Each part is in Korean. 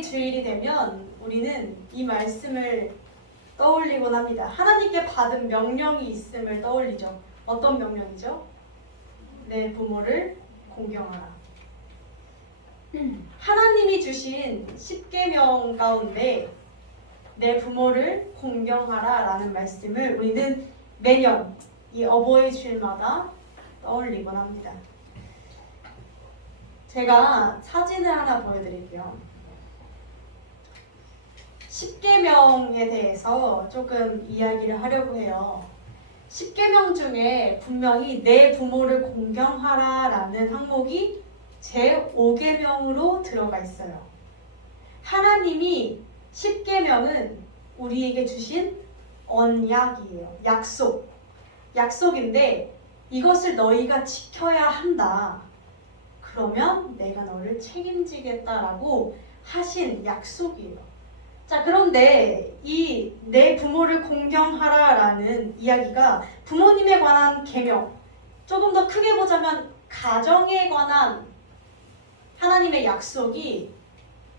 어버이 주일이 되면 우리는 이 말씀을 떠올리곤 합니다. 하나님께 받은 명령이 있음을 떠올리죠. 어떤 명령이죠? 내 부모를 공경하라. 하나님이 주신 10계명 가운데 내 부모를 공경하라 라는 말씀을 우리는 매년 이 어버이 주일마다 떠올리곤 합니다. 제가 사진을 하나 보여드릴게요. 10계명에 대해서 조금 이야기를 하려고 해요. 10계명 중에 분명히 내 부모를 공경하라 라는 항목이 제5계명으로 들어가 있어요. 하나님이 10계명은 우리에게 주신 언약이에요. 약속인데 이것을 너희가 지켜야 한다. 그러면 내가 너를 책임지겠다라고 하신 약속이에요. 자, 그런데 이 내 부모를 공경하라라는 이야기가 부모님에 관한 계명, 조금 더 크게 보자면 가정에 관한 하나님의 약속이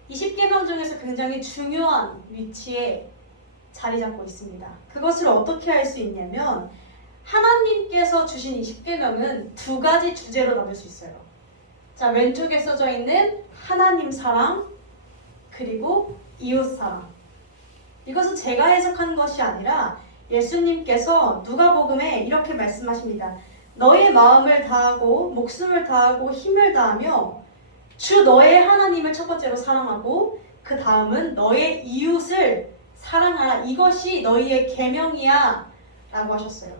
이 10계명 중에서 굉장히 중요한 위치에 자리 잡고 있습니다. 그것을 어떻게 할 수 있냐면 하나님께서 주신 이 10계명은 두 가지 주제로 나눌 수 있어요. 자, 왼쪽에 써져 있는 하나님 사랑 그리고 이웃 사랑. 이것은 제가 해석한 것이 아니라 예수님께서 누가복음에 이렇게 말씀하십니다. 너의 마음을 다하고 목숨을 다하고 힘을 다하며 주 너의 하나님을 첫 번째로 사랑하고 그 다음은 너의 이웃을 사랑하라. 이것이 너희의 계명이야 라고 하셨어요.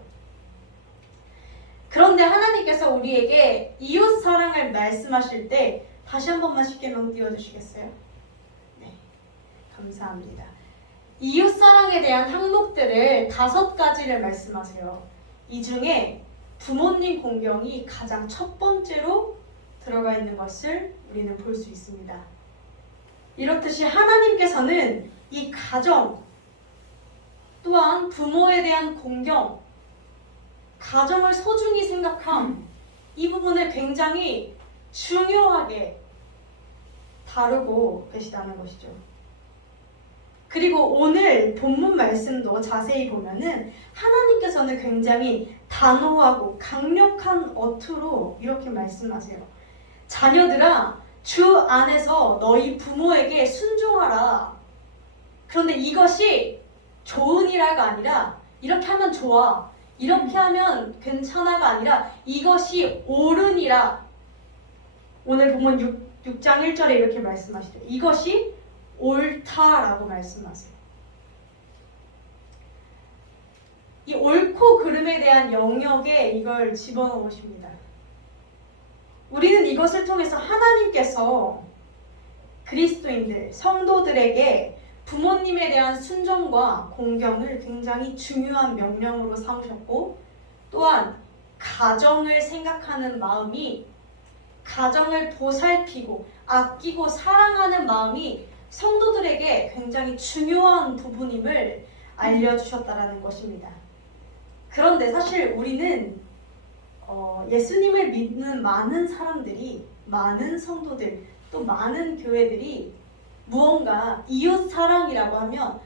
그런데 하나님께서 우리에게 이웃 사랑을 말씀하실 때 다시 한 번만 10계명 띄워주시겠어요? 네, 감사합니다. 이웃 사랑에 대한 항목들을 5가지를 말씀하세요. 이 중에 부모님 공경이 가장 첫 번째로 들어가 있는 것을 우리는 볼 수 있습니다. 이렇듯이 하나님께서는 이 가정 또한 부모에 대한 공경, 가정을 소중히 생각함, 이 부분을 굉장히 중요하게 다루고 계시다는 것이죠. 그리고 오늘 본문 말씀도 자세히 보면은 하나님께서는 굉장히 단호하고 강력한 어투로 이렇게 말씀하세요. 자녀들아, 주 안에서 너희 부모에게 순종하라. 그런데 이것이 좋은 일화가 아니라 이렇게 하면 좋아, 이렇게 하면 괜찮아가 아니라 이것이 옳으니라. 오늘 보면 6장 1절에 이렇게 말씀하시죠. 이것이 옳다라고 말씀하세요. 이 옳고 그름에 대한 영역에 이걸 집어넣으십니다. 우리는 이것을 통해서 하나님께서 그리스도인들, 성도들에게 부모님에 대한 순종과 공경을 굉장히 중요한 명령으로 삼으셨고, 또한 가정을 생각하는 마음이, 가정을 보살피고 아끼고 사랑하는 마음이 성도들에게 굉장히 중요한 부분임을 알려주셨다라는 것입니다. 그런데 사실 우리는 예수님을 믿는 많은 사람들이, 많은 성도들, 또 많은 교회들이 무언가 이웃 사랑이라고 하면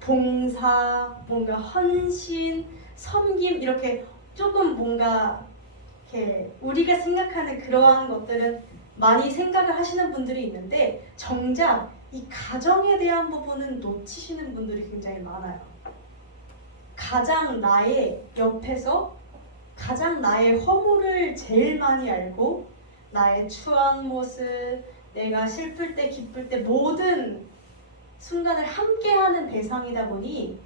봉사, 뭔가 헌신, 섬김, 이렇게 조금 뭔가 이렇게 우리가 생각하는 그러한 것들은 많이 생각을 하시는 분들이 있는데, 정작 이 가정에 대한 부분은 놓치시는 분들이 굉장히 많아요. 가장 나의 옆에서 가장 나의 허물을 제일 많이 알고, 나의 추한 모습, 내가 슬플 때 기쁠 때 모든 순간을 함께하는 대상이다 보니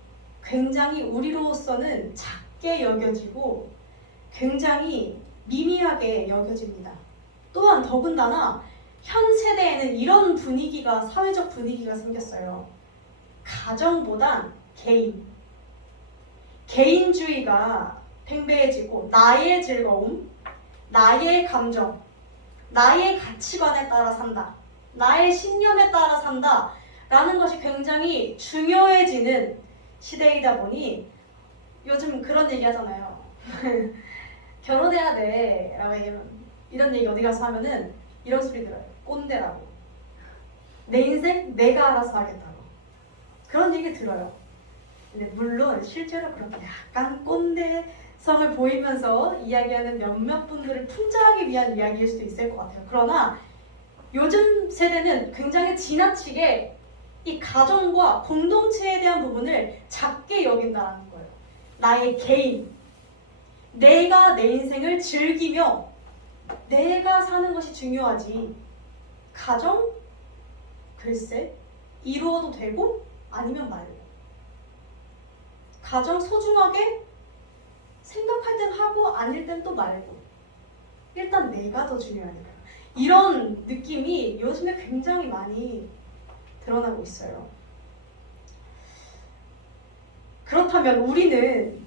굉장히 우리로서는 작게 여겨지고 굉장히 미미하게 여겨집니다. 또한 더군다나 현 세대에는 이런 분위기가, 사회적 분위기가 생겼어요. 가정보단 개인주의가 팽배해지고 나의 즐거움, 나의 감정, 나의 가치관에 따라 산다, 나의 신념에 따라 산다 라는 것이 굉장히 중요해지는 시대이다 보니 요즘 그런 얘기 하잖아요. 결혼해야 돼 라고 얘기하면, 이런 얘기 어디 가서 하면은 이런 소리 들어요. 꼰대라고. 내 인생 내가 알아서 하겠다고 그런 얘기 들어요. 근데 물론 실제로 그렇게 약간 꼰대성을 보이면서 이야기하는 몇몇 분들을 풍자하기 위한 이야기일 수도 있을 것 같아요. 그러나 요즘 세대는 굉장히 지나치게 이 가정과 공동체에 대한 부분을 작게 여긴다는 거예요. 나의 개인, 내가 내 인생을 즐기며 내가 사는 것이 중요하지. 가정? 글쎄, 이루어도 되고 아니면 말고. 가정 소중하게 생각할 땐 하고 아닐 땐 또 말고. 일단 내가 더 중요하니까. 이런 느낌이 요즘에 굉장히 많이 드러나고 있어요. 그렇다면 우리는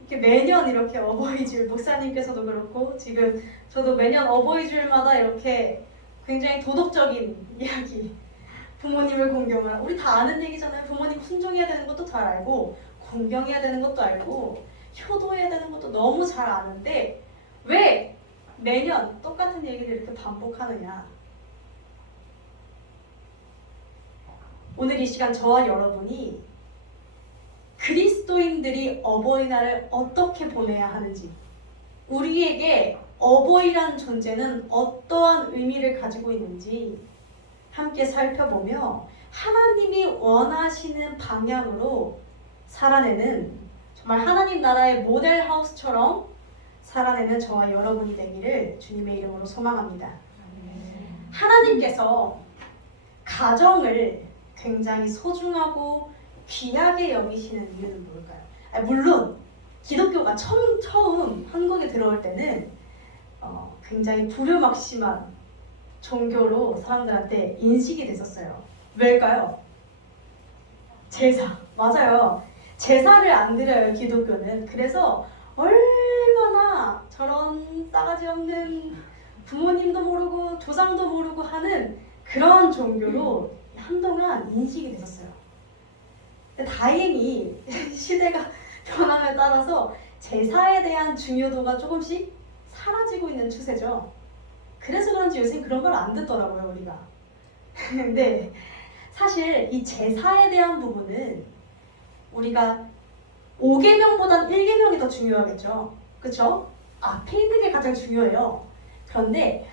이렇게 매년 이렇게 어버이주일, 목사님께서도 그렇고 지금 저도 매년 어버이주일마다 이렇게 굉장히 도덕적인 이야기, 부모님을 공경하라. 우리 다 아는 얘기잖아요. 부모님 순종해야 되는 것도 잘 알고 공경해야 되는 것도 알고 효도해야 되는 것도 너무 잘 아는데 왜 매년 똑같은 얘기를 이렇게 반복하느냐. 오늘 이 시간 저와 여러분이 그리스도인들이 어버이날을 어떻게 보내야 하는지, 우리에게 어버이란 존재는 어떠한 의미를 가지고 있는지 함께 살펴보며 하나님이 원하시는 방향으로 살아내는, 정말 하나님 나라의 모델하우스처럼 살아내는 저와 여러분이 되기를 주님의 이름으로 소망합니다. 하나님께서 가정을 굉장히 소중하고 귀하게 여기시는 이유는 뭘까요? 물론 기독교가 처음 한국에 들어올 때는 굉장히 불효막심한 종교로 사람들한테 인식이 됐었어요. 왜일까요? 제사. 맞아요. 제사를 안 드려요, 기독교는. 그래서 얼마나 저런 싸가지 없는, 부모님도 모르고 조상도 모르고 하는 그런 종교로 한동안 인식이 됐었어요. 근데 다행히 시대가 변함에 따라서 제사에 대한 중요도가 조금씩 사라지고 있는 추세죠. 그래서 그런지 요새 그런 걸 안 듣더라고요, 우리가. 근데 사실 이 제사에 대한 부분은 우리가 5계명보단 1계명이 더 중요하겠죠. 그쵸? 앞에 있는 게 가장 중요해요. 그런데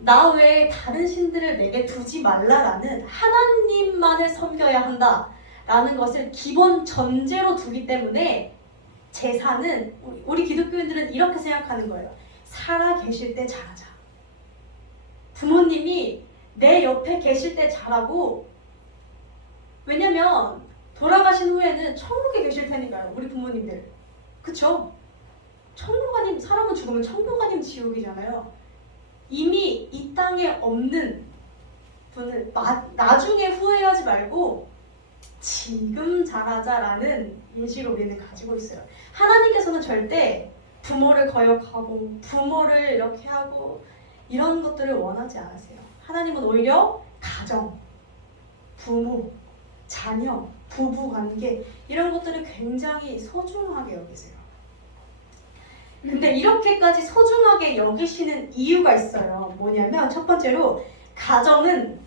나 외에 다른 신들을 내게 두지 말라라는 하나님만을 섬겨야 한다라는 것을 기본 전제로 두기 때문에 제사는, 우리 기독교인들은 이렇게 생각하는 거예요. 살아 계실 때 잘하자. 부모님이 내 옆에 계실 때 잘하고, 왜냐면 돌아가신 후에는 천국에 계실 테니까요, 우리 부모님들. 그쵸? 천국 아님, 사람은 죽으면 천국 아님 지옥이잖아요. 이미 이 땅에 없는 분을 나중에 후회하지 말고 지금 잘하자라는 인식을 우리는 가지고 있어요. 하나님께서는 절대 부모를 거역하고 부모를 이렇게 하고 이런 것들을 원하지 않으세요. 하나님은 오히려 가정, 부모, 자녀, 부부관계 이런 것들을 굉장히 소중하게 여기세요. 근데 이렇게까지 소중하게 여기시는 이유가 있어요. 뭐냐면 첫 번째로 가정은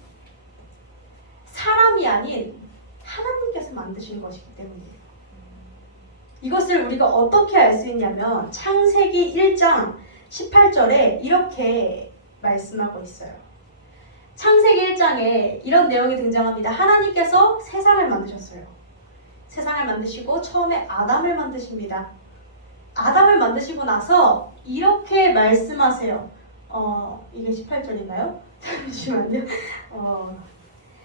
사람이 아닌 하나님께서 만드신 것이기 때문이에요. 이것을 우리가 어떻게 알 수 있냐면 창세기 1장 18절에 이렇게 말씀하고 있어요. 창세기 1장에 이런 내용이 등장합니다. 하나님께서 세상을 만드셨어요. 세상을 만드시고 처음에 아담을 만드십니다. 아담을 만드시고 나서 이렇게 말씀하세요. 이게 18절인가요? 잠시만요.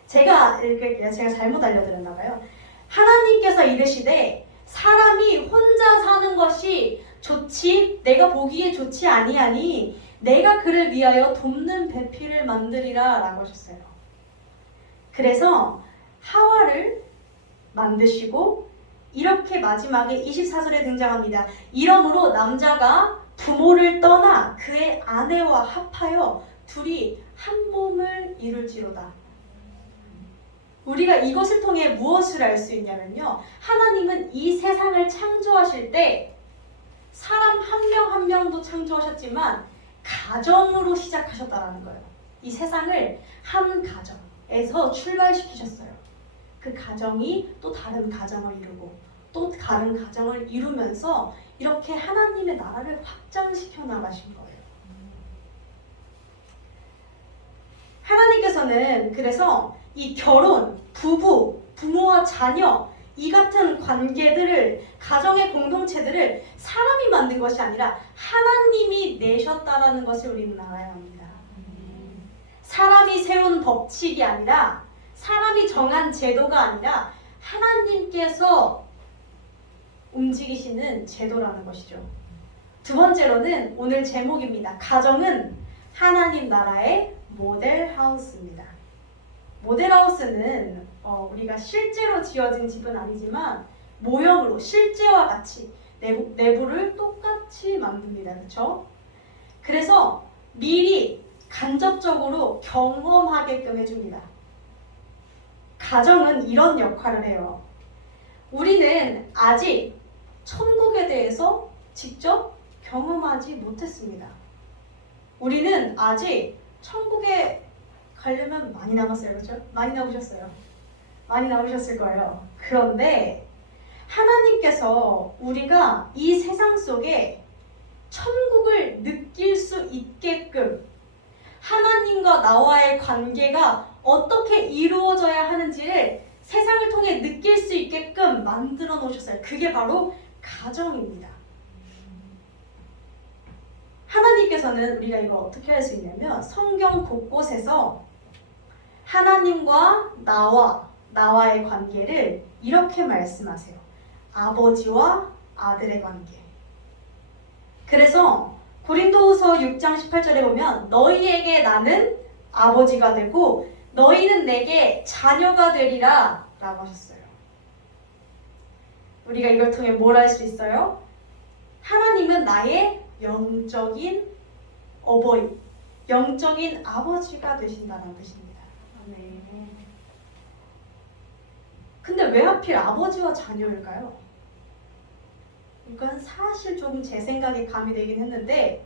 제가 읽을게요. 제가 잘못 알려드렸나 봐요. 하나님께서 이르시되 사람이 혼자 사는 것이 좋지 내가 보기에 좋지 아니하니 내가 그를 위하여 돕는 배필을 만들이라 라고 하셨어요. 그래서 하와를 만드시고 이렇게 마지막에 24절에 등장합니다. 이러므로 남자가 부모를 떠나 그의 아내와 합하여 둘이 한 몸을 이룰지로다. 우리가 이것을 통해 무엇을 알 수 있냐면요. 하나님은 이 세상을 창조하실 때 사람 한 명 한 명도 창조하셨지만 가정으로 시작하셨다라는 거예요. 이 세상을 한 가정에서 출발시키셨어요. 그 가정이 또 다른 가정을 이루고 또 다른 가정을 이루면서 이렇게 하나님의 나라를 확장시켜 나가신 거예요. 하나님께서는 그래서 이 결혼, 부부, 부모와 자녀 이 같은 관계들을, 가정의 공동체들을 사람이 만든 것이 아니라 하나님이 내셨다라는 것을 우리는 알아야 합니다. 사람이 세운 법칙이 아니라, 사람이 정한 제도가 아니라 하나님께서 움직이시는 제도라는 것이죠. 두 번째로는 오늘 제목입니다. 가정은 하나님 나라의 모델하우스입니다. 모델하우스는 우리가 실제로 지어진 집은 아니지만 모형으로 실제와 같이 내부를 똑같이 만듭니다. 그렇죠? 그래서 미리 간접적으로 경험하게끔 해줍니다. 가정은 이런 역할을 해요. 우리는 아직 천국에 대해서 직접 경험하지 못했습니다. 우리는 아직 천국에 가려면 많이 남았어요. 그렇죠? 많이 남으셨어요. 많이 남으셨을 거예요. 그런데 하나님께서 우리가 이 세상 속에 천국을 느낄 수 있게끔 하나님과 나와의 관계가 어떻게 이루어져야 하는지를 세상을 통해 느낄 수 있게끔 만들어 놓으셨어요. 그게 바로 가정입니다. 하나님께서는 우리가 이걸 어떻게 할 수 있냐면 성경 곳곳에서 하나님과 나와의 관계를 이렇게 말씀하세요. 아버지와 아들의 관계. 그래서 고린도후서 6장 18절에 보면 너희에게 나는 아버지가 되고 너희는 내게 자녀가 되리라 라고 하셨어요. 우리가 이걸 통해 뭘 알 수 있어요? 하나님은 나의 영적인 어버이, 영적인 아버지가 되신다는 뜻입니다. 네. 근데 왜 하필 아버지와 자녀일까요? 이건 사실 좀 제 생각에 가미되긴 했는데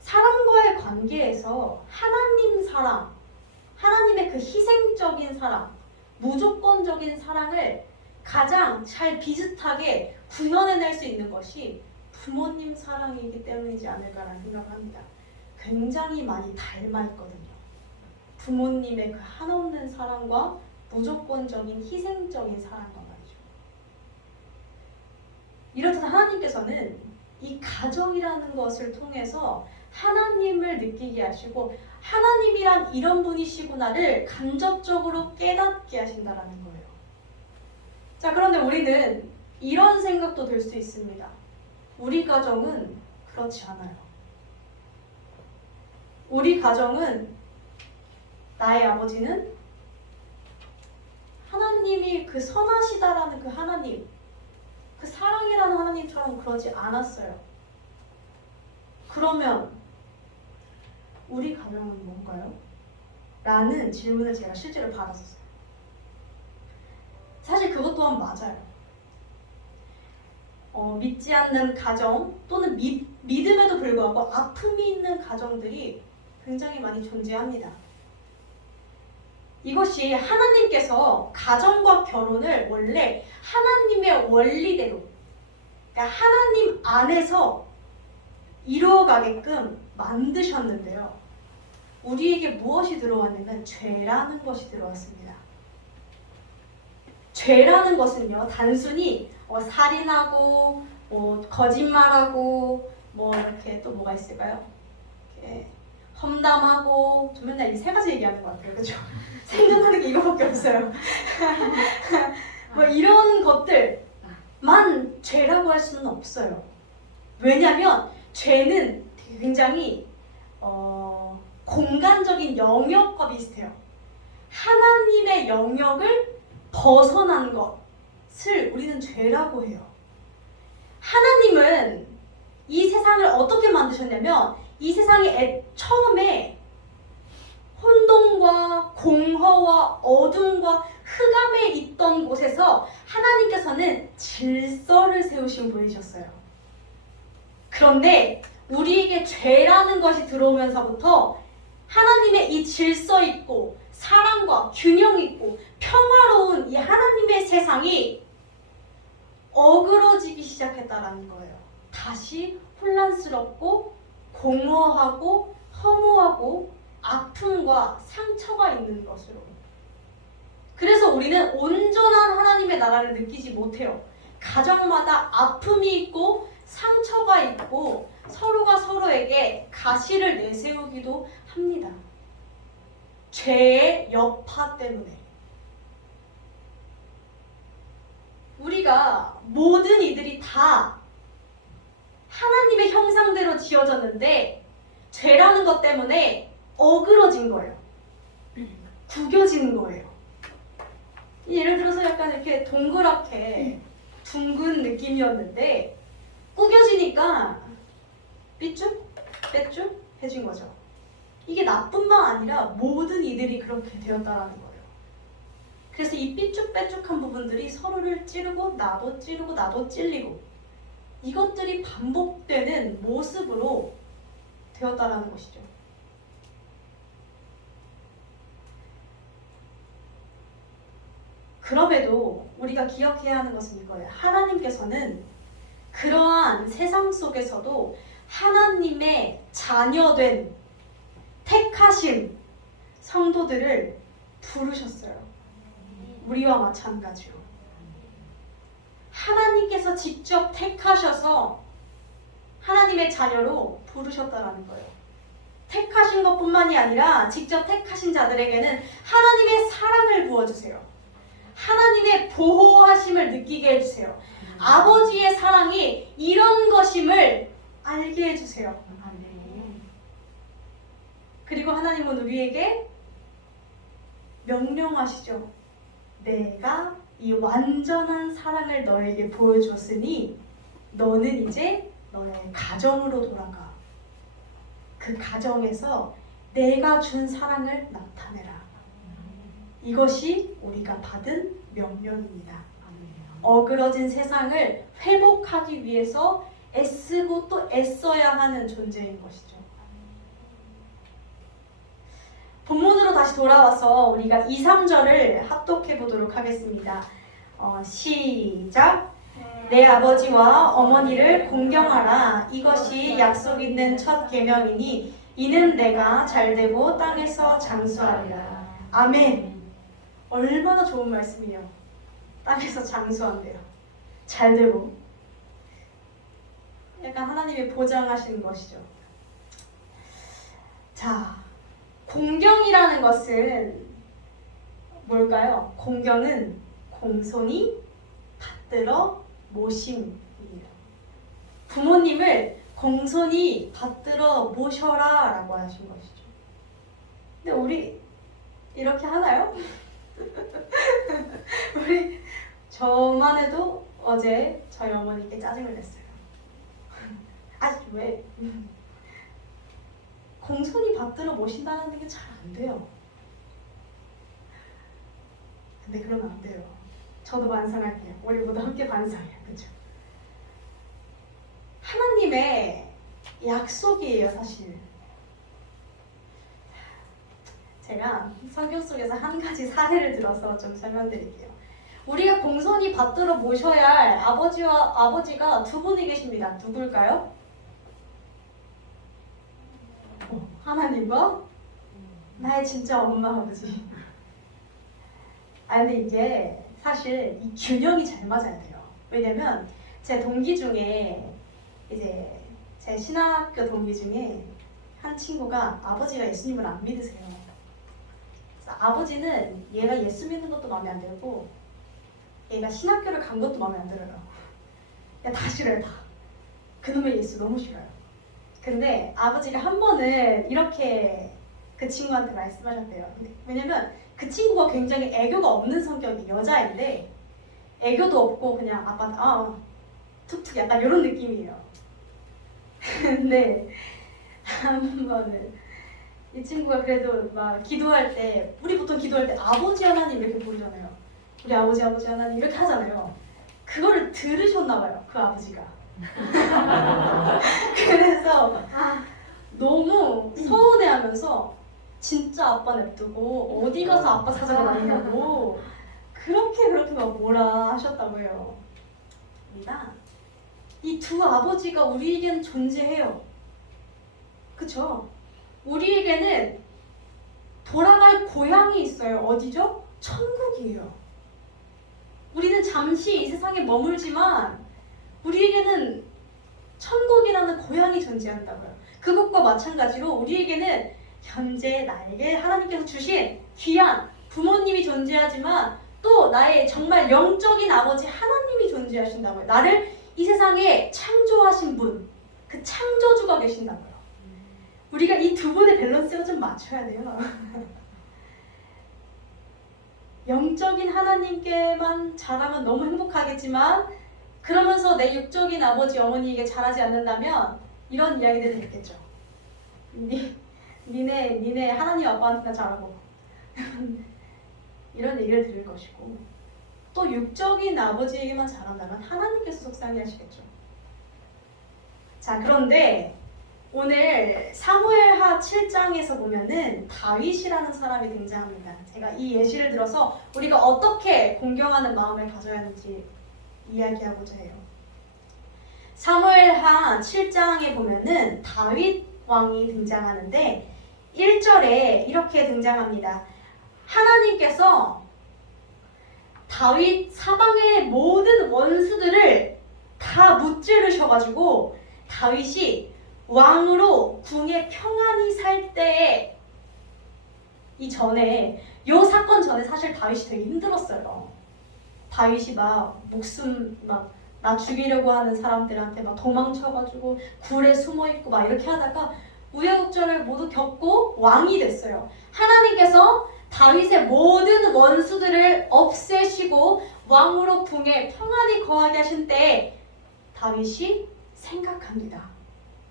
사람과의 관계에서 하나님 사랑, 하나님의 그 희생적인 사랑, 무조건적인 사랑을 가장 잘 비슷하게 구현해낼 수 있는 것이 부모님 사랑이기 때문이지 않을까라는 생각을 합니다. 굉장히 많이 닮아 있거든요. 부모님의 그 한없는 사랑과 무조건적인 희생적인 사랑과 말이죠. 이렇듯 하나님께서는 이 가정이라는 것을 통해서 하나님을 느끼게 하시고 하나님이란 이런 분이시구나를 간접적으로 깨닫게 하신다는 거예요. 자, 그런데 우리는 이런 생각도 들 수 있습니다. 우리 가정은 그렇지 않아요. 우리 가정은 나의 아버지는 하나님이 그 선하시다라는 그 하나님, 그 사랑이라는 하나님처럼 그러지 않았어요. 그러면 우리 가정은 뭔가요? 라는 질문을 제가 실제로 받았었어요. 사실 그것 또한 맞아요. 믿지 않는 가정 또는 믿음에도 불구하고 아픔이 있는 가정들이 굉장히 많이 존재합니다. 이것이 하나님께서 가정과 결혼을 원래 하나님의 원리대로, 그러니까 하나님 안에서 이루어가게끔 만드셨는데요. 우리에게 무엇이 들어왔냐면 죄라는 것이 들어왔습니다. 죄라는 것은요, 단순히 살인하고, 거짓말하고, 이렇게 또 뭐가 있을까요? 이렇게 험담하고, 저 맨날 이 세 가지 얘기하는 것 같아요. 그죠? 생각나는 게 이거밖에 없어요. 이런 것들만 죄라고 할 수는 없어요. 왜냐하면 죄는 굉장히 공간적인 영역과 비슷해요. 하나님의 영역을 벗어난 것을 우리는 죄라고 해요. 하나님은 이 세상을 어떻게 만드셨냐면 이 세상이 처음에 혼돈과 공허와 어둠과 흑암에 있던 곳에서 하나님께서는 질서를 세우신 분이셨어요. 그런데 우리에게 죄라는 것이 들어오면서부터 하나님의 이 질서 있고 사랑과 균형 있고 평화로운 이 하나님의 세상이 어그러지기 시작했다라는 거예요. 다시 혼란스럽고 공허하고 허무하고 아픔과 상처가 있는 것으로. 그래서 우리는 온전한 하나님의 나라를 느끼지 못해요. 가정마다 아픔이 있고 상처가 있고 서로가 서로에게 가시를 내세우기도 합니다. 죄의 여파 때문에. 우리가 모든 이들이 다 하나님의 형상대로 지어졌는데 죄라는 것 때문에 어그러진 거예요. 구겨지는 거예요. 예를 들어서 약간 이렇게 동그랗게 둥근 느낌이었는데 구겨지니까 삐쭉 빼쭉 해진 거죠. 이게 나뿐만 아니라 모든 이들이 그렇게 되었다라는 거예요. 그래서 이 삐쭉빼쭉한 부분들이 서로를 찌르고 나도 찌르고 나도 찔리고 이것들이 반복되는 모습으로 되었다라는 것이죠. 그럼에도 우리가 기억해야 하는 것은 이거예요. 하나님께서는 그러한 세상 속에서도 하나님의 자녀된 택하신 성도들을 부르셨어요. 우리와 마찬가지로. 하나님께서 직접 택하셔서 하나님의 자녀로 부르셨다라는 거예요. 택하신 것뿐만이 아니라 직접 택하신 자들에게는 하나님의 사랑을 부어주세요. 하나님의 보호하심을 느끼게 해주세요. 아버지의 사랑이 이런 것임을 알게 해주세요. 그리고 하나님은 우리에게 명령하시죠. 내가 이 완전한 사랑을 너에게 보여줬으니 너는 이제 너의 가정으로 돌아가. 그 가정에서 내가 준 사랑을 나타내라. 이것이 우리가 받은 명령입니다. 어그러진 세상을 회복하기 위해서 애쓰고 또 애써야 하는 존재인 것이죠. 본문으로 다시 돌아와서 우리가 2, 3절을 합독해 보도록 하겠습니다. 시작! 내 아버지와 어머니를 공경하라. 이것이 약속 있는 첫 계명이니 이는 내가 잘되고 땅에서 장수하리라. 아멘. 얼마나 좋은 말씀이에요. 땅에서 장수한대요. 잘되고. 약간 하나님이 보장하시는 것이죠. 자, 공경이라는 것은 뭘까요? 공경은 공손히 받들어 모심입니다. 부모님을 공손히 받들어 모셔라 라고 하신 것이죠. 근데 우리 이렇게 하나요? 우리 저만 해도 어제 저희 어머니께 짜증을 냈어요. 아직 왜 공손히 받들어 모신다는 게 잘 안 돼요. 근데 그러면 안 돼요. 저도 반성할게요. 우리 모두 함께 반성해요. 그렇죠? 하나님의 약속이에요, 사실. 제가 성경 속에서 한 가지 사례를 들어서 좀 설명드릴게요. 우리가 공손히 받들어 모셔야 할 아버지가 두 분이 계십니다. 누굴까요? 하나님과 나의 진짜 엄마 아버지. 근데 이게 사실 이 균형이 잘 맞아야 돼요. 왜냐면 제 동기 중에 이제 제 신학교 동기 중에 한 친구가 아버지가 예수님을 안 믿으세요. 그래서 아버지는 얘가 예수 믿는 것도 마음에 안 들고 얘가 신학교를 간 것도 마음에 안 들어요. 그냥 다 싫어요, 다. 그놈의 예수 너무 싫어요. 근데 아버지가 한 번은 이렇게 그 친구한테 말씀하셨대요. 왜냐면 그 친구가 굉장히 애교가 없는 성격이 여자인데 애교도 없고 그냥 아빠는 툭툭 약간 이런 느낌이에요. 근데 한 번은 이 친구가 그래도 막 기도할 때 우리 보통 기도할 때 아버지 하나님 이렇게 부르잖아요. 우리 아버지 하나님 이렇게 하잖아요. 그거를 들으셨나 봐요, 그 아버지가. 그래서 너무 서운해하면서 진짜 아빠 냅두고 어디 가서 아빠 찾아가 다니냐고 그렇게 막 뭐라 하셨다고 해요. 이 두 아버지가 우리에겐 존재해요. 그쵸? 우리에게는 돌아갈 고향이 있어요. 어디죠? 천국이에요. 우리는 잠시 이 세상에 머물지만 우리에게는 천국이라는 고향이 존재한다고요. 그것과 마찬가지로 우리에게는 현재 나에게 하나님께서 주신 귀한 부모님이 존재하지만 또 나의 정말 영적인 아버지 하나님이 존재하신다고요. 나를 이 세상에 창조하신 분, 그 창조주가 계신다고요. 우리가 이 두 분의 밸런스를 좀 맞춰야 돼요. 영적인 하나님께만 잘하면 너무 행복하겠지만 그러면서 내 육적인 아버지 어머니에게 잘하지 않는다면 이런 이야기들이 있겠죠. 니네 하나님 아빠한테나 잘하고 이런 얘기를 들을 것이고 또 육적인 아버지에게만 잘한다면 하나님께서 속상해하시겠죠. 자, 그런데 오늘 사무엘하 7장에서 보면은 다윗이라는 사람이 등장합니다. 제가 이 예시를 들어서 우리가 어떻게 공경하는 마음을 가져야 하는지 이야기하고자 해요. 사무엘하 7장에 보면은 다윗 왕이 등장하는데 1절에 이렇게 등장합니다. 하나님께서 다윗 사방의 모든 원수들을 다 무찌르셔가지고 다윗이 왕으로 궁에 평안히 살 때에 요 사건 전에 사실 다윗이 되게 힘들었어요. 다윗이 막 목숨 나 죽이려고 하는 사람들한테 막 도망쳐가지고 굴에 숨어있고 막 이렇게 하다가 우여곡절을 모두 겪고 왕이 됐어요. 하나님께서 다윗의 모든 원수들을 없애시고 왕으로 궁에 평안히 거하게 하신 때에 다윗이 생각합니다.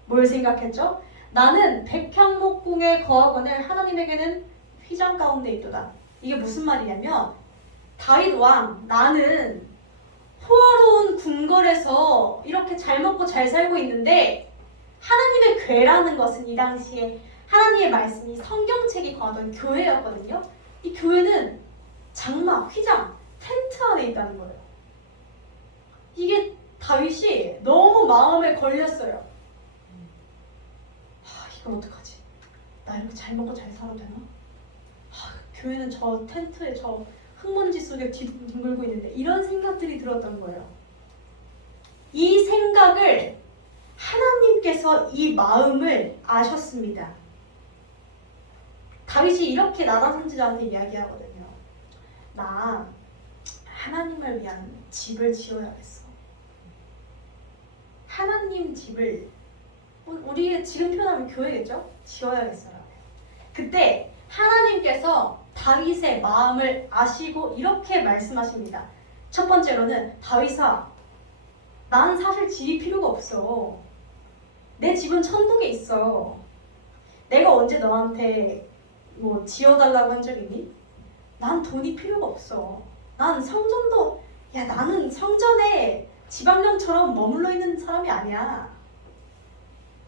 뭘 생각했죠? 나는 백향목궁에 거하거늘 하나님에게는 휘장 가운데 있도다. 이게 무슨 말이냐면 다윗 왕, 나는 호화로운 궁궐에서 이렇게 잘 먹고 잘 살고 있는데 하나님의 궤라는 것은 이 당시에 하나님의 말씀이 성경책이 거하던 교회였거든요. 이 교회는 장막, 휘장, 텐트 안에 있다는 거예요. 이게 다윗이 너무 마음에 걸렸어요. 이걸 어떡하지? 나 이렇게 잘 먹고 잘 살아도 되나? 교회는 저 텐트에 저 흙먼지 속에 뒹굴고 있는데 이런 생각들이 들었던 거예요. 이 생각을 하나님께서 이 마음을 아셨습니다. 다윗이 이렇게 나단 선지자한테 이야기하거든요. 나 하나님을 위한 집을 지어야겠어. 하나님 집을 우리 지금 표현하면 교회겠죠? 지어야겠어요. 그때 하나님께서 다윗의 마음을 아시고 이렇게 말씀하십니다. 첫 번째로는 다윗아, 난 사실 집이 필요가 없어. 내 집은 천국에 있어. 내가 언제 너한테 지어달라고 한 적 있니? 난 돈이 필요가 없어. 나는 성전에 지방령처럼 머물러 있는 사람이 아니야.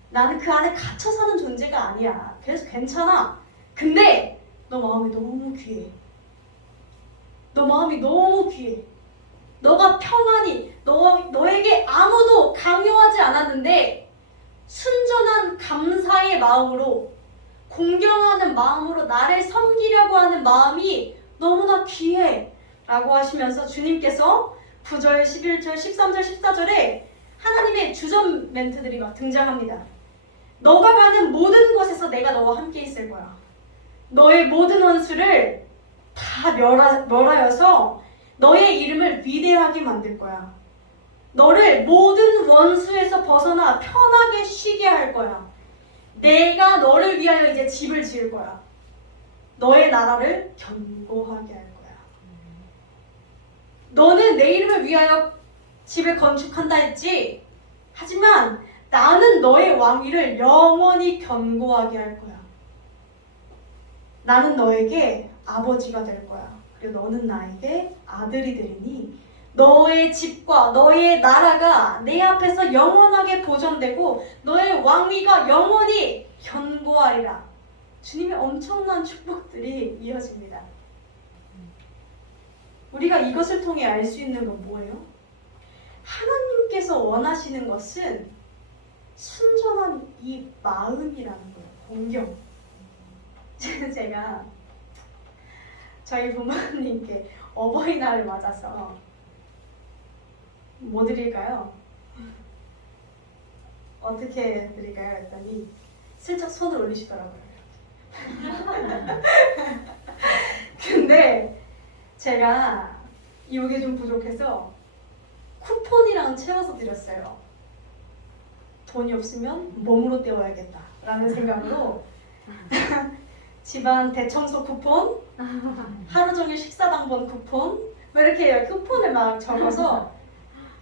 나는 그 안에 갇혀 사는 존재가 아니야. 그래서 괜찮아. 근데 너 마음이 너무 귀해. 너 마음이 너무 귀해. 너가 평안히 너에게 아무도 강요하지 않았는데 순전한 감사의 마음으로 공경하는 마음으로 나를 섬기려고 하는 마음이 너무나 귀해 라고 하시면서 주님께서 9절, 11절, 13절, 14절에 하나님의 주전 멘트들이 막 등장합니다. 너가 가는 모든 곳에서 내가 너와 함께 있을 거야. 너의 모든 원수를 다 멸하여서 너의 이름을 위대하게 만들 거야. 너를 모든 원수에서 벗어나 편하게 쉬게 할 거야. 내가 너를 위하여 이제 집을 지을 거야. 너의 나라를 견고하게 할 거야. 너는 내 이름을 위하여 집을 건축한다 했지? 하지만 나는 너의 왕위를 영원히 견고하게 할 거야. 나는 너에게 아버지가 될 거야. 그리고 너는 나에게 아들이 되리니 너의 집과 너의 나라가 내 앞에서 영원하게 보존되고 너의 왕위가 영원히 견고하리라. 주님의 엄청난 축복들이 이어집니다. 우리가 이것을 통해 알 수 있는 건 뭐예요? 하나님께서 원하시는 것은 순전한 이 마음이라는 거예요. 공경. 제가 저희 부모님께 어버이날을 맞아서 뭐 드릴까요? 어떻게 드릴까요? 했더니 슬쩍 손을 올리시더라고요. 근데 제가 이게 좀 부족해서 쿠폰이랑 채워서 드렸어요. 돈이 없으면 몸으로 때워야겠다 라는 생각으로 집안 대청소 쿠폰, 하루 종일 식사당번 쿠폰, 뭐 이렇게 쿠폰을 막 적어서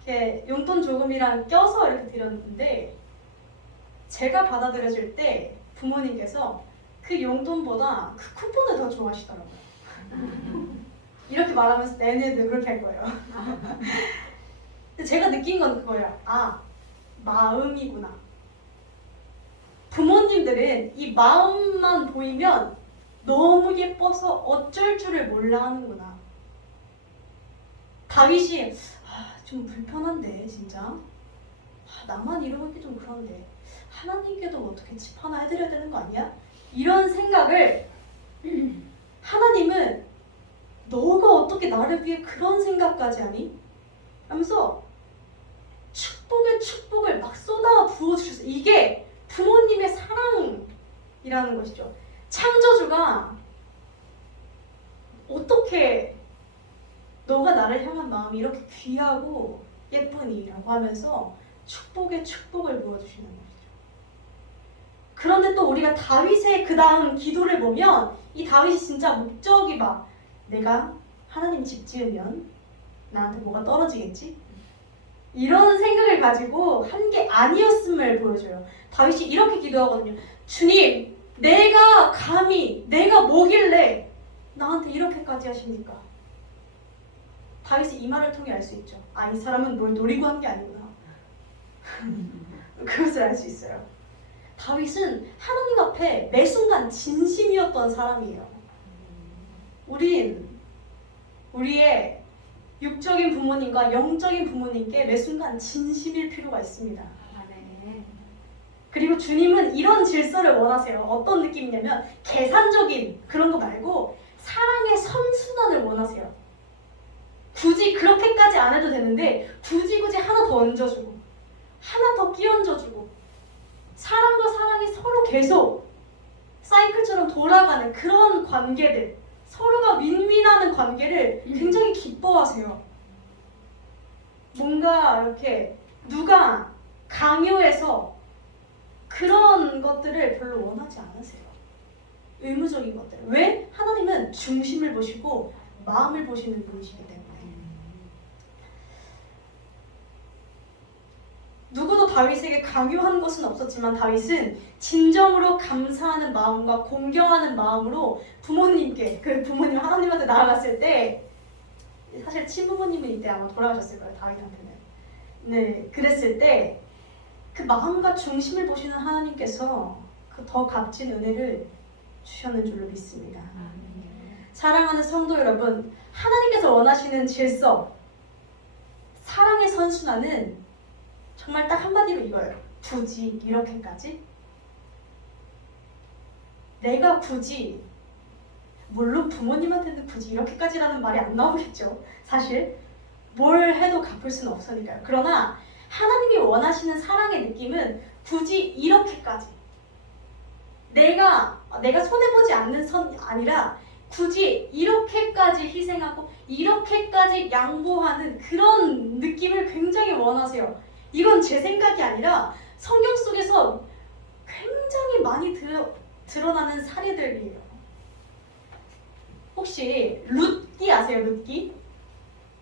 이렇게 용돈 조금이랑 껴서 이렇게 드렸는데, 제가 받아들여질 때 부모님께서 그 용돈보다 그 쿠폰을 더 좋아하시더라고요. 이렇게 말하면서 내내도 그렇게 할 거예요. 근데 제가 느낀 건 그거예요. 아, 마음이구나. 부모님들은 이 마음만 보이면 너무 예뻐서 어쩔 줄을 몰라 하는구나. 다윗이 좀 불편한데 진짜 나만 이러기 좀 그런데 하나님께도 어떻게 집 하나 해드려야 되는 거 아니야? 이런 생각을 하나님은 너가 어떻게 나를 위해 그런 생각까지 하니? 하면서 축복의 축복을 막 쏟아 부어주셨어요. 이게 부모님의 사랑이라는 것이죠. 창조주가 어떻게 너가 나를 향한 마음이 이렇게 귀하고 예쁘니? 라고 하면서 축복의 축복을 부어주시는 것이죠. 그런데 또 우리가 다윗의 그 다음 기도를 보면 이 다윗이 진짜 목적이 막 내가 하나님 집 지으면 나한테 뭐가 떨어지겠지? 이런 생각을 가지고 한 게 아니었음을 보여줘요. 다윗이 이렇게 기도하거든요. 주님, 내가 감히 내가 뭐길래 나한테 이렇게까지 하십니까? 다윗이 이 말을 통해 알 수 있죠. 아, 이 사람은 뭘 노리고 한 게 아니구나. 그것을 알 수 있어요. 다윗은 하나님 앞에 매 순간 진심이었던 사람이에요. 우린 우리의 육적인 부모님과 영적인 부모님께 매 순간 진심일 필요가 있습니다. 그리고 주님은 이런 질서를 원하세요. 어떤 느낌이냐면 계산적인 그런 거 말고 사랑의 선순환을 원하세요. 굳이 그렇게까지 안 해도 되는데 굳이 하나 더 얹어주고 하나 더 끼얹어주고 사랑과 사랑이 서로 계속 사이클처럼 돌아가는 그런 관계들, 서로가 윈윈하는 관계를 굉장히 기뻐하세요. 뭔가 이렇게 누가 강요해서 그런 것들을 별로 원하지 않으세요. 의무적인 것들. 왜? 하나님은 중심을 보시고 마음을 보시는 분이시기 때문에. 누구도 다윗에게 강요한 것은 없었지만 다윗은 진정으로 감사하는 마음과 공경하는 마음으로 부모님께, 그 부모님 하나님한테 나아갔을 때, 사실 친부모님은 이때 아마 돌아가셨을 거예요, 다윗한테는. 네, 그랬을 때 그 마음과 중심을 보시는 하나님께서 그 더 값진 은혜를 주셨는 줄로 믿습니다. 사랑하는 성도 여러분, 하나님께서 원하시는 질서, 사랑의 선순환은 정말 딱 한마디로 이거예요. 굳이 이렇게까지? 내가 굳이, 물론 부모님한테는 굳이 이렇게까지라는 말이 안 나오겠죠. 사실 뭘 해도 갚을 수는 없으니까요. 그러나 하나님이 원하시는 사랑의 느낌은 굳이 이렇게까지, 내가 손해보지 않는 선이 아니라 굳이 이렇게까지 희생하고 이렇게까지 양보하는 그런 느낌을 굉장히 원하세요. 이건 제 생각이 아니라 성경 속에서 굉장히 많이 드러나는 사례들이에요. 혹시 룻기 아세요? 룻기?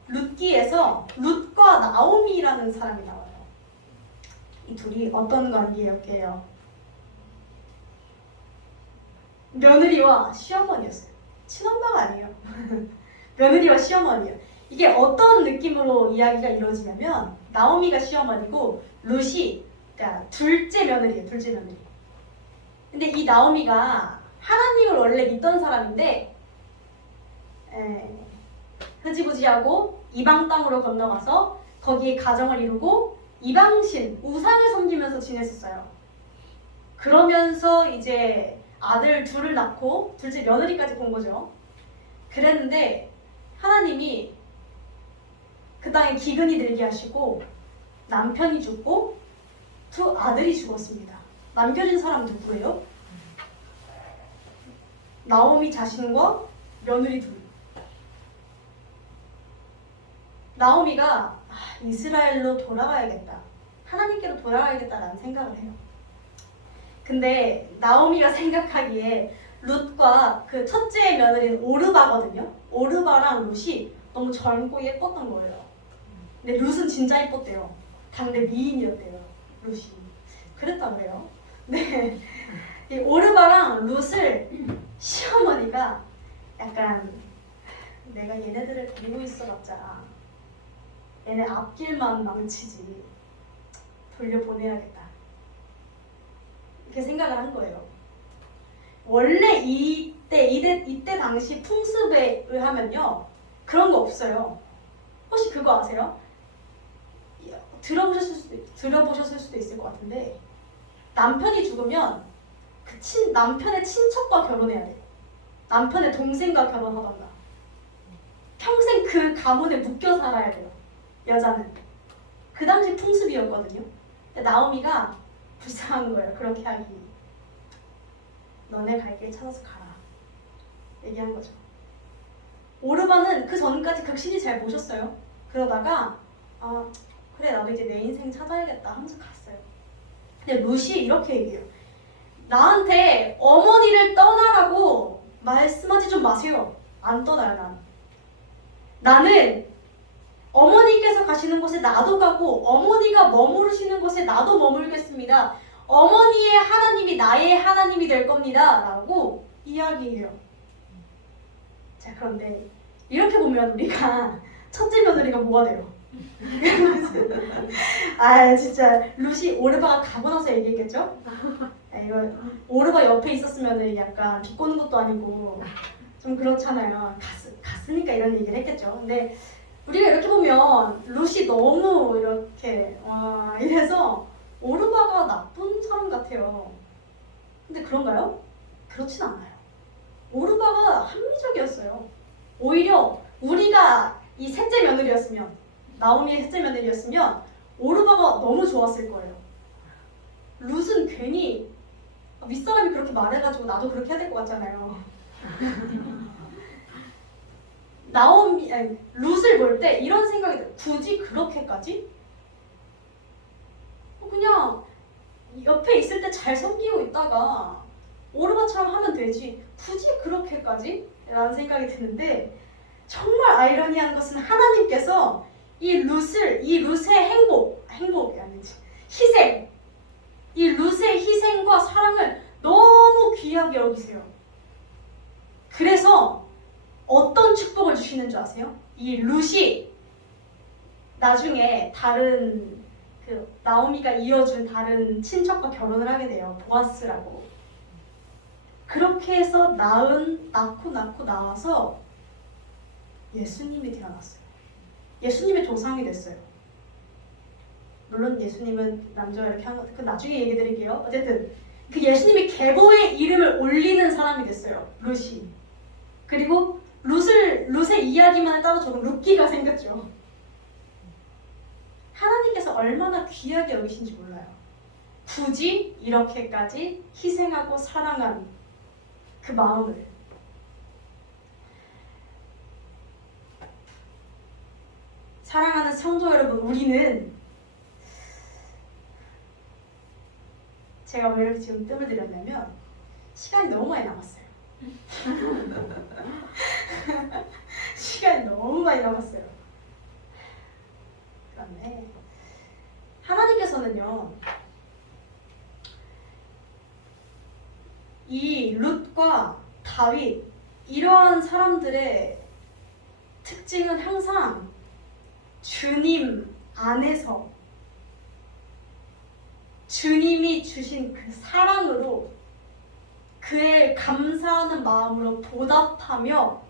룻기에서 룻과 나오미라는 사람이 나와요. 이 둘이 어떤 관계였게요? 며느리와 시어머니였어요. 친엄마가 아니에요. 며느리와 시어머니예요. 이게 어떤 느낌으로 이야기가 이루어지냐면 나오미가 시어머니고 룻이 그러니까 둘째 며느리예요. 둘째 며느리. 근데 이 나오미가 하나님을 원래 믿던 사람인데 흐지부지하고 이방 땅으로 건너가서 거기에 가정을 이루고 이방신, 우상을 섬기면서 지냈었어요. 그러면서 이제 아들 둘을 낳고 둘째 며느리까지 본 거죠. 그랬는데 하나님이 그 땅에 기근이 들게 하시고 남편이 죽고 두 아들이 죽었습니다. 남겨진 사람 누구예요? 나오미 자신과 며느리 둘. 나오미가 이스라엘로 돌아가야겠다, 하나님께로 돌아가야겠다라는 생각을 해요. 근데 나오미가 생각하기에 룻과 그 첫째 며느리는 오르바거든요. 오르바랑 룻이 너무 젊고 예뻤던 거예요. 근데 룻은 진짜 예뻤대요. 당대 미인이었대요, 룻이. 그랬다 그래요. 네. 이 오르바랑 룻을 시어머니가 약간 내가 얘네들을 데리고 있어봤자 얘네 앞길만 망치지, 돌려보내야겠다, 이렇게 생각을 한 거예요. 원래 이때 당시 풍습에 의하면요 그런 거 없어요. 혹시 그거 아세요? 들어보셨을 수도 있을 것 같은데 남편이 죽으면 남편의 친척과 결혼해야 돼요. 남편의 동생과 결혼하던가 평생 그 가문에 묶여 살아야 돼요, 여자는. 그 당시 풍습이었거든요. 근데 나오미가 불쌍한 거예요, 그렇게 하기. 너네 갈 길 찾아서 가라, 얘기한 거죠. 오르바는 그 전까지 극신이 잘 모셨어요. 그러다가 그래 나도 이제 내 인생 찾아야겠다 하면서 갔어요. 근데 룻이 이렇게 얘기해요. 나한테 어머니를 떠나라고 말씀하지 좀 마세요. 안 떠나요. 나는 어머니께서 가시는 곳에 나도 가고 어머니가 머무르시는 곳에 나도 머물겠습니다. 어머니의 하나님이 나의 하나님이 될 겁니다 라고 이야기해요. 자, 그런데 이렇게 보면 우리가 첫째 며느리가 뭐가 돼요? 진짜 룻이 오르바가 가고 나서 얘기했겠죠? 이거 오르바 옆에 있었으면 약간 비꼬는 것도 아니고 좀 그렇잖아요. 갔으니까 이런 얘기를 했겠죠. 근데 우리가 이렇게 보면 룻이 너무 이렇게 이래서 오르바가 나쁜 사람 같아요. 근데 그런가요? 그렇진 않아요. 오르바가 합리적이었어요. 오히려 우리가 이 셋째 며느리였으면, 나오미의 셋째 며느리였으면 오르바가 너무 좋았을 거예요. 룻은 괜히 윗사람이 그렇게 말해가지고 나도 그렇게 해야 될 것 같잖아요. 룻을 볼 때 이런 생각이 들어요. 굳이 그렇게까지? 그냥 옆에 있을 때 잘 섬기고 있다가 오르바처럼 하면 되지, 굳이 그렇게까지? 라는 생각이 드는데, 정말 아이러니한 것은 하나님께서 이 룻의 행복이 아니지, 이 룻의 희생과 사랑을 너무 귀하게 여기세요. 그래서 어떤 축복을 주시는 줄 아세요? 이 룻이 나중에 다른 나오미가 이어준 다른 친척과 결혼을 하게 돼요. 보아스라고. 그렇게 해서 낳고 나와서 예수님이 태어났어요. 예수님의 조상이 됐어요. 물론 예수님은 남자가 이렇게 한 거, 그 나중에 얘기 드릴게요. 어쨌든 그 예수님이 계보의 이름을 올리는 사람이 됐어요, 룻이. 그리고 룻의 이야기만을 따로 적은 룻기가 생겼죠. 하나님께서 얼마나 귀하게 여기신지 몰라요. 굳이 이렇게까지 희생하고 사랑한 그 마음을. 사랑하는 성도 여러분, 우리는, 제가 왜 이렇게 지금 뜸을 들였냐면 시간이 너무 많이 남았어요. 시간이 너무 많이 남았어요. 그런데 하나님께서는요, 이 룻과 다윗, 이러한 사람들의 특징은 항상 주님 안에서 주님이 주신 그 사랑으로 그의 감사하는 마음으로 보답하며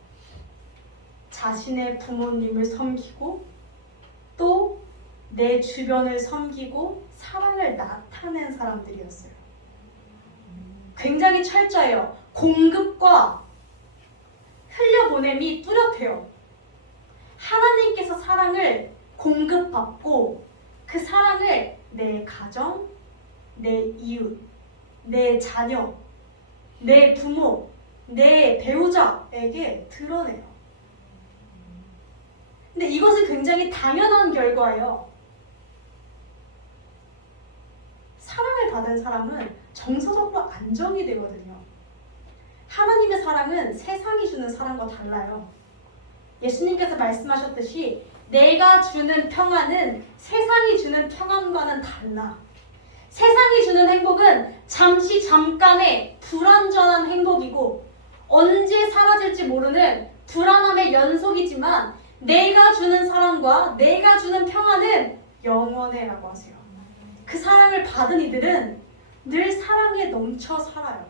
자신의 부모님을 섬기고 또 내 주변을 섬기고 사랑을 나타낸 사람들이었어요. 굉장히 철저해요. 공급과 흘려보냄이 뚜렷해요. 하나님께서 사랑을 공급받고 그 사랑을 내 가정, 내 이웃, 내 자녀, 내 부모, 내 배우자에게 드러내요. 근데 이것은 굉장히 당연한 결과예요. 사랑을 받은 사람은 정서적으로 안정이 되거든요. 하나님의 사랑은 세상이 주는 사랑과 달라요. 예수님께서 말씀하셨듯이 내가 주는 평안은 세상이 주는 평안과는 달라. 세상이 주는 행복은 잠시 잠깐의 불완전한 행복이고 언제 사라질지 모르는 불안함의 연속이지만 내가 주는 사랑과 내가 주는 평안은 영원해라고 하세요. 그 사랑을 받은 이들은 늘 사랑에 넘쳐 살아요.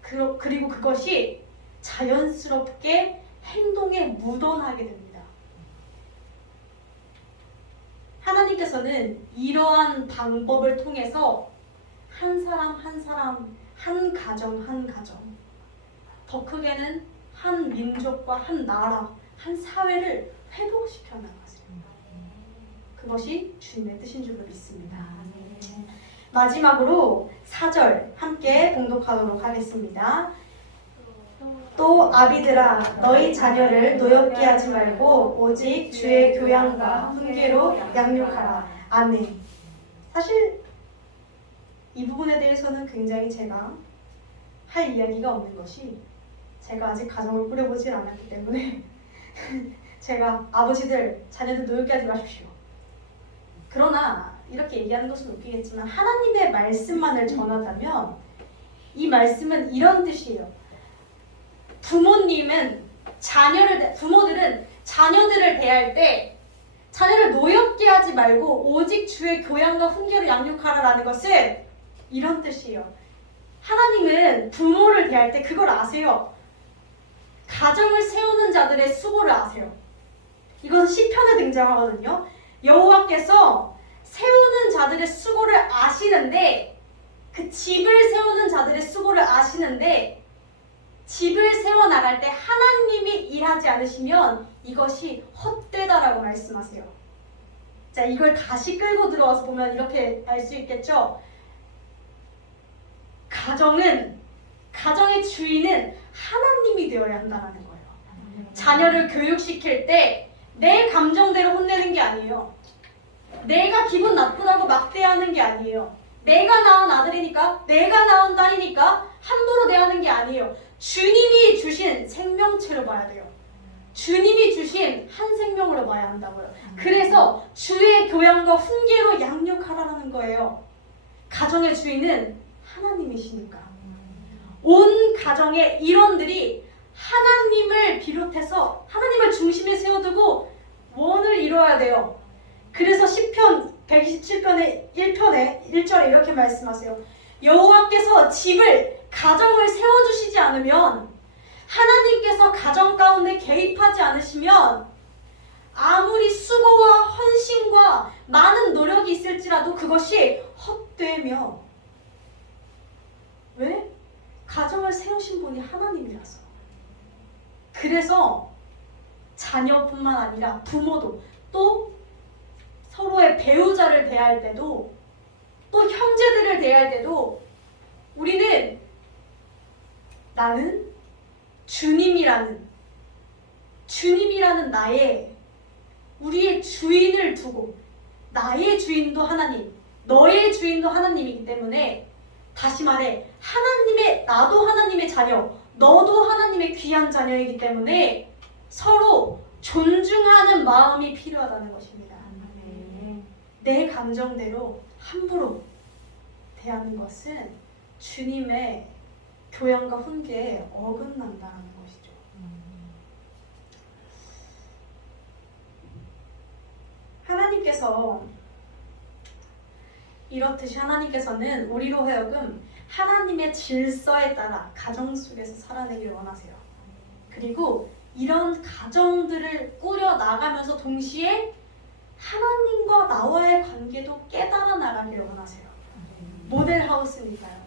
그리고 그것이 자연스럽게 행동에 묻어나게 됩니다. 하나님께서는 이러한 방법을 통해서 한 사람 한 사람, 한 가정 한 가정, 더 크게는 한 민족과 한 나라, 한 사회를 회복시켜 나가세요. 그것이 주님의 뜻인 줄로 믿습니다. 마지막으로 4절 함께 봉독하도록 하겠습니다. 또 아비들아 너희 자녀를 노엽게 하지 말고 오직 주의 교양과 훈계로 양육하라. 아멘. 사실 이 부분에 대해서는 굉장히 제가 할 이야기가 없는 것이 제가 아직 가정을 꾸려보질 않았기 때문에 제가 아버지들 자녀들 노엽게 하지 마십시오. 그러나 이렇게 얘기하는 것은 웃기겠지만 하나님의 말씀만을 전하자면 이 말씀은 이런 뜻이에요. 부모들은 자녀들을 대할 때 자녀를 노엽게 하지 말고 오직 주의 교양과 훈계로 양육하라라는 것은 이런 뜻이에요. 하나님은 부모를 대할 때 그걸 아세요. 가정을 세우는 자들의 수고를 아세요. 이것은 시편에 등장하거든요. 여호와께서 세우는 자들의 수고를 아시는데 그 집을 세우는 자들의 수고를 아시는데 집을 세워나갈 때 하나님이 일하지 않으시면 이것이 헛되다라고 말씀하세요. 자, 이걸 다시 끌고 들어와서 보면 이렇게 알 수 있겠죠. 가정의 주인은 하나님이 되어야 한다는 거예요. 자녀를 교육시킬 때 내 감정대로 혼내는 게 아니에요. 내가 기분 나쁘다고 막대하는 게 아니에요. 내가 낳은 아들이니까, 내가 낳은 딸이니까 함부로 대하는 게 아니에요. 주님이 주신 생명체로 봐야 돼요. 주님이 주신 한 생명으로 봐야 한다고요. 그래서 주의 교양과 훈계로 양육하라는 거예요. 가정의 주인은 하나님이시니까. 온 가정의 일원들이 하나님을 비롯해서 하나님을 중심에 세워두고 원을 이뤄야 돼요. 그래서 시편 127편의 1절에 이렇게 말씀하세요. 여호와께서 가정을 세워주시지 않으면, 하나님께서 가정 가운데 개입하지 않으시면 아무리 수고와 헌신과 많은 노력이 있을지라도 그것이 헛되며, 왜? 가정을 세우신 분이 하나님이라서. 그래서 자녀뿐만 아니라 부모도, 또 서로의 배우자를 대할 때도, 또 형제들을 대할 때도 나는 주님이라는 우리의 주인을 두고, 나의 주인도 하나님, 너의 주인도 하나님이기 때문에, 다시 말해 나도 하나님의 자녀, 너도 하나님의 귀한 자녀이기 때문에 서로 존중하는 마음이 필요하다는 것입니다. 내 감정대로 함부로 대하는 것은 주님의 교양과 훈계에 어긋난다는 것이죠. 하나님께서는 우리로 하여금 하나님의 질서에 따라 가정 속에서 살아내기를 원하세요. 그리고 이런 가정들을 꾸려 나가면서 동시에 하나님과 나와의 관계도 깨달아 나가기를 원하세요. 모델하우스니까요.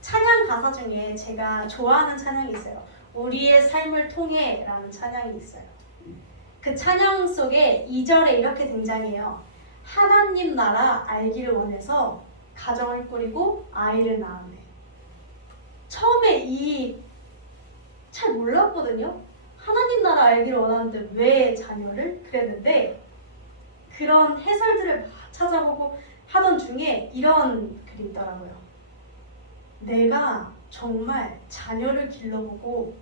찬양 가사 중에 제가 좋아하는 찬양이 있어요. 우리의 삶을 통해 라는 찬양이 있어요. 그 찬양 속에 2절에 이렇게 등장해요. 하나님 나라 알기를 원해서 가정을 꾸리고 아이를 낳았네. 처음에 잘 몰랐거든요. 하나님 나라 알기를 원하는데 왜 자녀를? 그랬는데 그런 해설들을 막 찾아보고 하던 중에 이런 글이 있더라고요. 내가 정말 자녀를 길러보고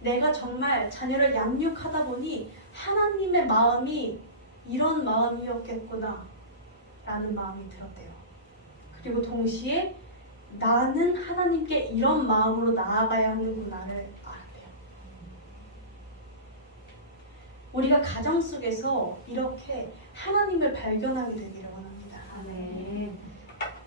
내가 정말 자녀를 양육하다 보니 하나님의 마음이 이런 마음이었겠구나 라는 마음이 들었대요. 그리고 동시에 나는 하나님께 이런 마음으로 나아가야 하는구나를 알았대요. 우리가 가정 속에서 이렇게 하나님을 발견하게 되기를 원합니다. 아멘.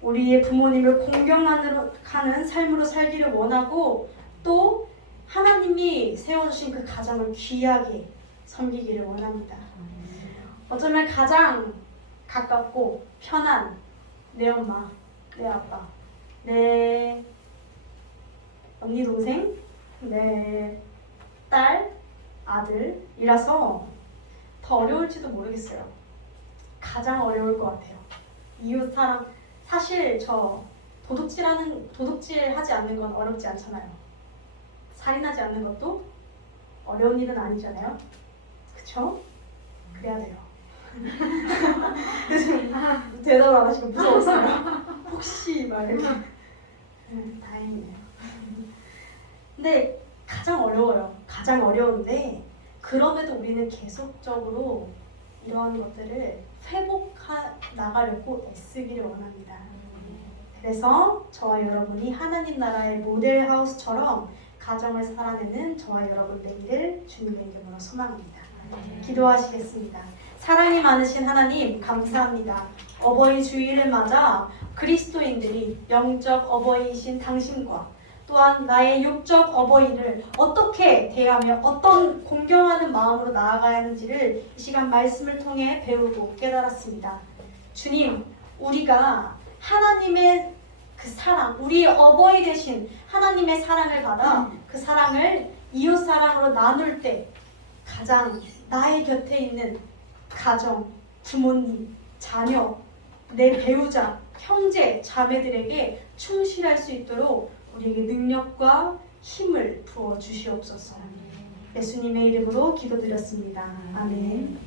우리의 부모님을 공경하는 삶으로 살기를 원하고 또 하나님이 세워주신 그 가정을 귀하게 섬기기를 원합니다. 어쩌면 가장 가깝고 편한 내 엄마, 내 아빠, 내 언니 동생, 내 딸, 아들이라서 더 어려울지도 모르겠어요. 가장 어려울 것 같아요. 이웃 사람, 사실 저 도둑질 하지 않는 건 어렵지 않잖아요. 살인하지 않는 것도 어려운 일은 아니잖아요. 그쵸? 그래야 돼요. 그래서 대답을 안 하시고 무서웠어요. 혹시 막 이렇게. 다행이네요. 근데 가장 어려워요. 가장 어려운데 그럼에도 우리는 계속적으로 이런 것들을 회복해 나가려고 애쓰기를 원합니다. 그래서 저와 여러분이 하나님 나라의 모델하우스처럼 가정을 살아내는 저와 여러분 되기를 주님의 이름으로 소망합니다. 기도하시겠습니다. 사랑이 많으신 하나님 감사합니다. 어버이 주일을 맞아 그리스도인들이 영적 어버이이신 당신과 또한 나의 육적 어버이를 어떻게 대하며 어떤 공경하는 마음으로 나아가야 하는지를 이 시간 말씀을 통해 배우고 깨달았습니다. 주님, 우리가 하나님의 그 사랑, 우리의 어버이 되신 하나님의 사랑을 받아 그 사랑을 이웃 사랑으로 나눌 때 가장 나의 곁에 있는 가정, 부모님, 자녀, 내 배우자, 형제, 자매들에게 충실할 수 있도록 우리에게 능력과 힘을 부어 주시옵소서. 예수님의 이름으로 기도드렸습니다. 아멘.